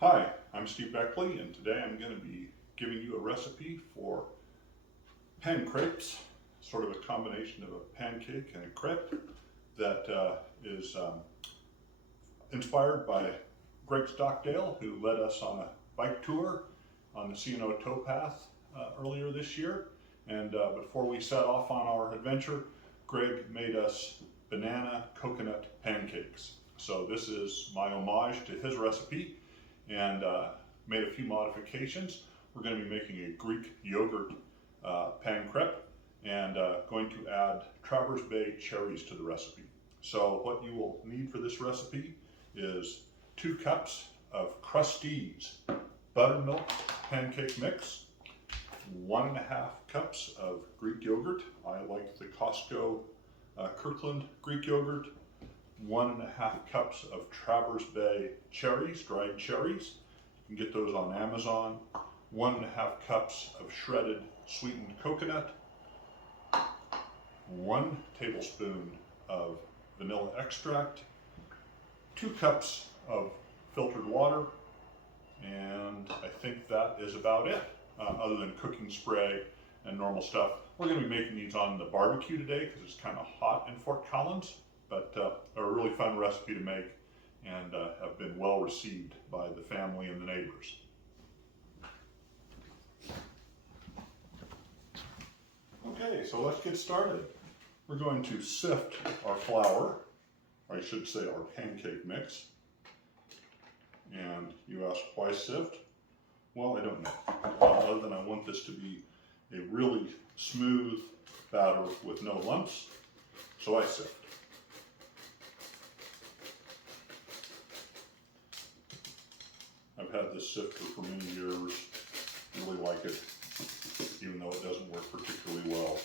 Hi, I'm Steve Beckley, and today I'm going to be giving you a recipe for pancrepes, sort of a combination of a pancake and a crepe that is inspired by Greg Stockdale, who led us on a bike tour on the C&O towpath earlier this year. And before we set off on our adventure, Greg made us banana coconut pancakes. So this is my homage to his recipe, and made a few modifications. We're going to be making a Greek yogurt pan crepe, and going to add Traverse Bay cherries to the recipe. So what you will need for this recipe is 2 cups of Krusteaz buttermilk pancake mix, 1.5 cups of Greek yogurt. I like the Costco Kirkland Greek yogurt. 1.5 cups of Traverse Bay cherries, dried cherries. You can get those on Amazon. 1.5 cups of shredded sweetened coconut. 1 tablespoon of vanilla extract. 2 cups of filtered water. And I think that is about it, other than cooking spray and normal stuff. We're going to be making these on the barbecue today because it's kind of hot in Fort Collins. But a really fun recipe to make, and have been well received by the family and the neighbors. Okay, so let's get started. We're going to sift our flour, or I should say our pancake mix. And you ask, why sift? Well, I don't know, other than I want this to be a really smooth batter with no lumps, so I sift. I've had this sifter for many years, really like it, even though it doesn't work particularly well.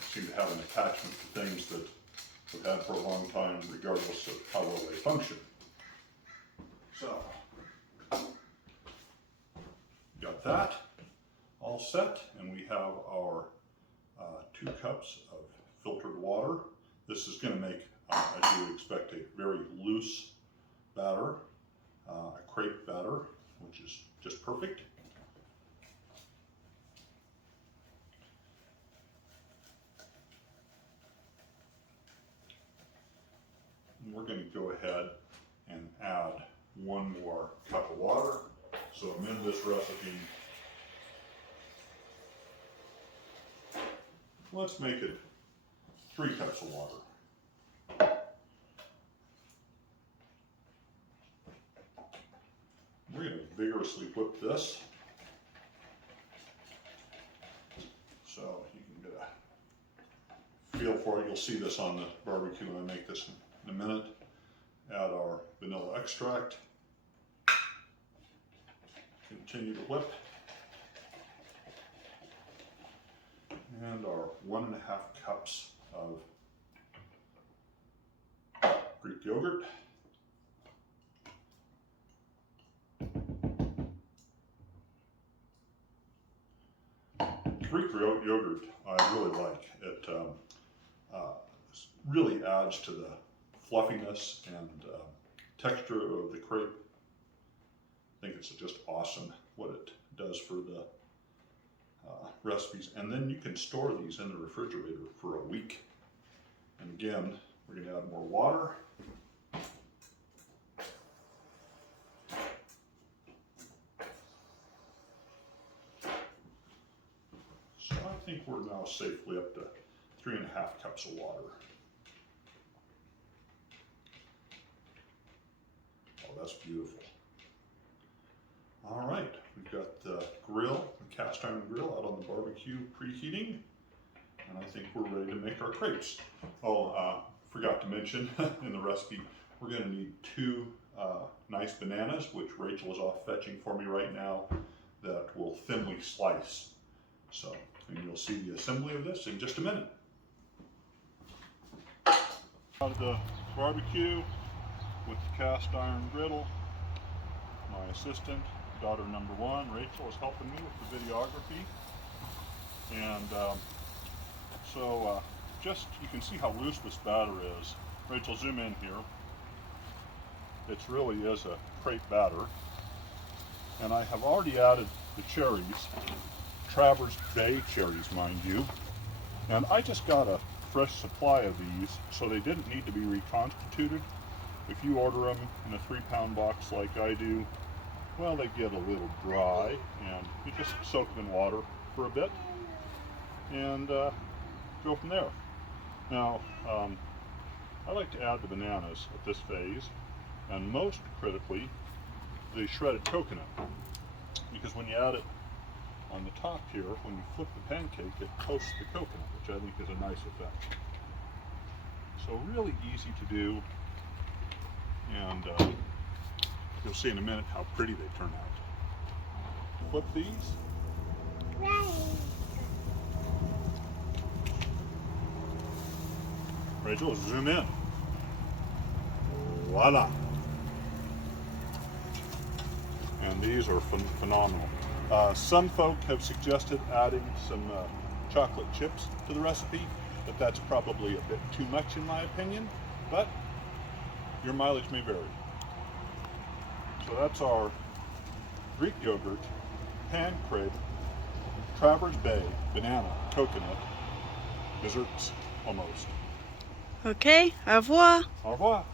I seem to have an attachment to things that I've had for a long time, regardless of how well they function. So, got that all set, and we have our 2 cups of filtered water. This is going to make, as you would expect, a very loose batter. A crepe batter, which is just perfect. And we're going to go ahead and add 1 more cup of water. So I'm in this recipe. Let's make it 3 cups of water. We're going to vigorously whip this, so you can get a feel for it. You'll see this on the barbecue when I make this in a minute. Add our vanilla extract. Continue to whip. And our 1.5 cups of Greek yogurt. Greek yogurt I really like. It really adds to the fluffiness and texture of the crepe. I think it's just awesome what it does for the recipes. And then you can store these in the refrigerator for a week. And again, we're going to add more water. So I think we're now safely up to 3.5 cups of water. Oh, that's beautiful. All right, we've got the grill, the cast iron grill out on the barbecue preheating, and I think we're ready to make our crepes. Oh, forgot to mention in the recipe, we're going to need 2 nice bananas, which Rachel is off fetching for me right now, that will thinly slice. So, and you'll see the assembly of this in just a minute. Out of the barbecue with the cast iron griddle, my assistant, daughter number 1, Rachel, is helping me with the videography. And just, you can see how loose this batter is. Rachel, zoom in here. It really is a crepe batter. And I have already added the cherries, Traverse Bay cherries, mind you. And I just got a fresh supply of these, so they didn't need to be reconstituted. If you order them in a 3-pound box like I do, well, they get a little dry, and you just soak them in water for a bit and go from there. Now, I like to add the bananas at this phase, and most critically, the shredded coconut, because when you add it on the top here, when you flip the pancake, it toasts the coconut, which I think is a nice effect. So really easy to do, and you'll see in a minute how pretty they turn out. Flip these. Rachel, zoom in. Voila. And these are phenomenal. Some folk have suggested adding some chocolate chips to the recipe, but that's probably a bit too much in my opinion, but your mileage may vary. So that's our Greek yogurt, Pancrepes, Traverse Bay, banana, coconut, desserts almost. Okay, au revoir. Au revoir.